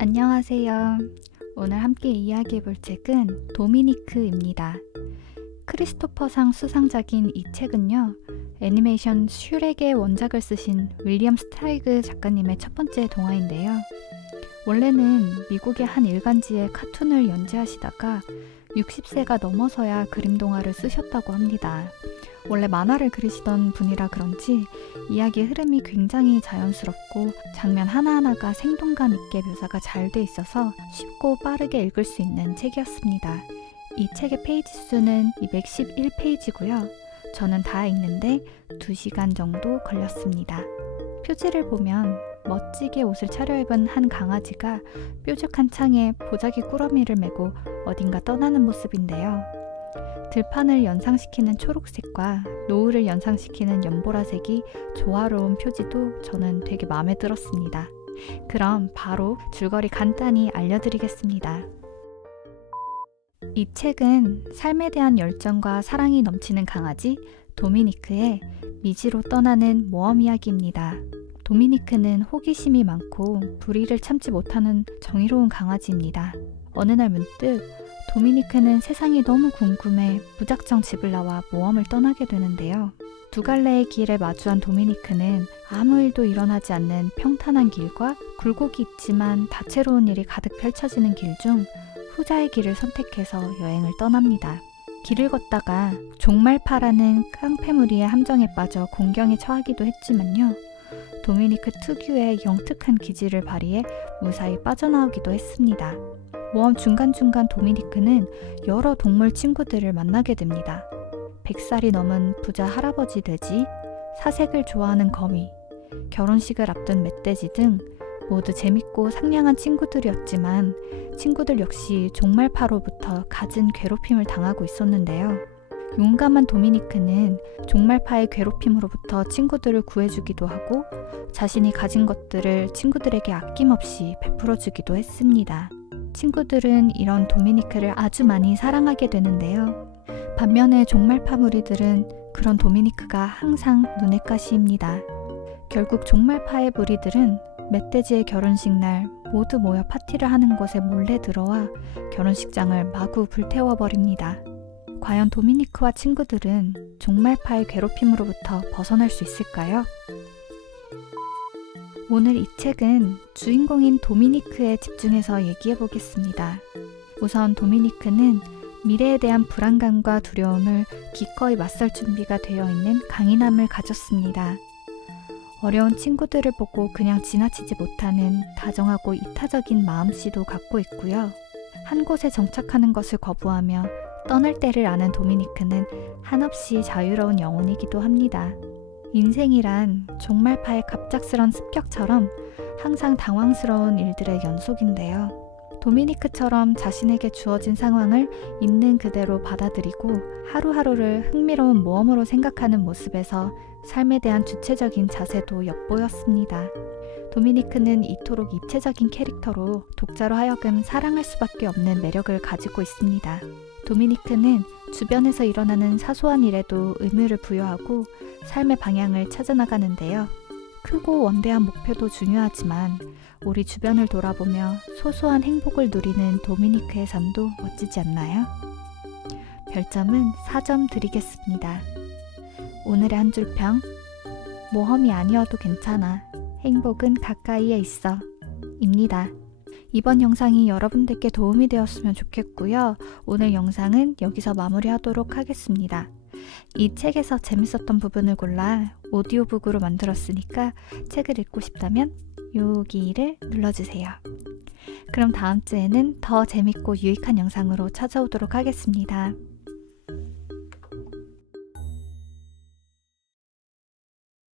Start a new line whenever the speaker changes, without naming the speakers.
안녕하세요. 오늘 함께 이야기해 볼 책은 도미니크입니다. 크리스토퍼상 수상작인 이 책은요, 애니메이션 슈렉의 원작을 쓰신 윌리엄 스타이그 작가님의 첫 번째 동화인데요. 원래는 미국의 한 일간지에 카툰을 연재하시다가 60세가 넘어서야 그림 동화를 쓰셨다고 합니다. 원래 만화를 그리시던 분이라 그런지 이야기의 흐름이 굉장히 자연스럽고 장면 하나하나가 생동감 있게 묘사가 잘 돼 있어서 쉽고 빠르게 읽을 수 있는 책이었습니다. 이 책의 페이지 수는 211페이지고요. 저는 다 읽는데 2시간 정도 걸렸습니다. 표지를 보면 멋지게 옷을 차려입은 한 강아지가 뾰족한 창에 보자기 꾸러미를 메고 어딘가 떠나는 모습인데요. 들판을 연상시키는 초록색과 노을을 연상시키는 연보라색이 조화로운 표지도 저는 되게 마음에 들었습니다. 그럼 바로 줄거리 간단히 알려드리겠습니다. 이 책은 삶에 대한 열정과 사랑이 넘치는 강아지 도미니크의 미지로 떠나는 모험 이야기입니다. 도미니크는 호기심이 많고 불의를 참지 못하는 정의로운 강아지입니다. 어느 날 문득 도미니크는 세상이 너무 궁금해 무작정 집을 나와 모험을 떠나게 되는데요. 두 갈래의 길에 마주한 도미니크는 아무 일도 일어나지 않는 평탄한 길과 굴곡이 있지만 다채로운 일이 가득 펼쳐지는 길 중 후자의 길을 선택해서 여행을 떠납니다. 길을 걷다가 종말파라는 깡패무리의 함정에 빠져 공경에 처하기도 했지만요. 도미니크 특유의 영특한 기질을 발휘해 무사히 빠져나오기도 했습니다. 모험 중간중간 도미니크는 여러 동물 친구들을 만나게 됩니다. 100살이 넘은 부자 할아버지 돼지, 사색을 좋아하는 거미, 결혼식을 앞둔 멧돼지 등 모두 재밌고 상냥한 친구들이었지만 친구들 역시 종말파로부터 갖은 괴롭힘을 당하고 있었는데요. 용감한 도미니크는 종말파의 괴롭힘으로부터 친구들을 구해주기도 하고 자신이 가진 것들을 친구들에게 아낌없이 베풀어주기도 했습니다. 친구들은 이런 도미니크를 아주 많이 사랑하게 되는데요. 반면에 종말 파 무리들은 그런 도미니크가 항상 눈엣 가시입니다. 결국 종말파의 무리들은 멧돼지의 결혼식 날 모두 모여 파티를 하는 곳에 몰래 들어와 결혼식장을 마구 불태워 버립니다. 과연 도미니크와 친구들은 종말파의 괴롭힘으로부터 벗어날 수 있을까요? 오늘 이 책은 주인공인 도미니크에 집중해서 얘기해 보겠습니다. 우선 도미니크는 미래에 대한 불안감과 두려움을 기꺼이 맞설 준비가 되어 있는 강인함을 가졌습니다. 어려운 친구들을 보고 그냥 지나치지 못하는 다정하고 이타적인 마음씨도 갖고 있고요. 한 곳에 정착하는 것을 거부하며 떠날 때를 아는 도미니크는 한없이 자유로운 영혼이기도 합니다. 인생이란 종말파의 갑작스런 습격처럼 항상 당황스러운 일들의 연속인데요. 도미니크처럼 자신에게 주어진 상황을 있는 그대로 받아들이고 하루하루를 흥미로운 모험으로 생각하는 모습에서 삶에 대한 주체적인 자세도 엿보였습니다. 도미니크는 이토록 입체적인 캐릭터로 독자로 하여금 사랑할 수밖에 없는 매력을 가지고 있습니다. 도미니크는 주변에서 일어나는 사소한 일에도 의미를 부여하고 삶의 방향을 찾아나가는데요. 크고 원대한 목표도 중요하지만 우리 주변을 돌아보며 소소한 행복을 누리는 도미니크의 삶도 멋지지 않나요? 별점은 4점 드리겠습니다. 오늘의 한 줄 평. 모험이 아니어도 괜찮아. 행복은 가까이에 있어. 입니다. 이번 영상이 여러분들께 도움이 되었으면 좋겠고요. 오늘 영상은 여기서 마무리하도록 하겠습니다. 이 책에서 재밌었던 부분을 골라 오디오북으로 만들었으니까 책을 읽고 싶다면 여기를 눌러주세요. 그럼 다음 주에는 더 재밌고 유익한 영상으로 찾아오도록 하겠습니다.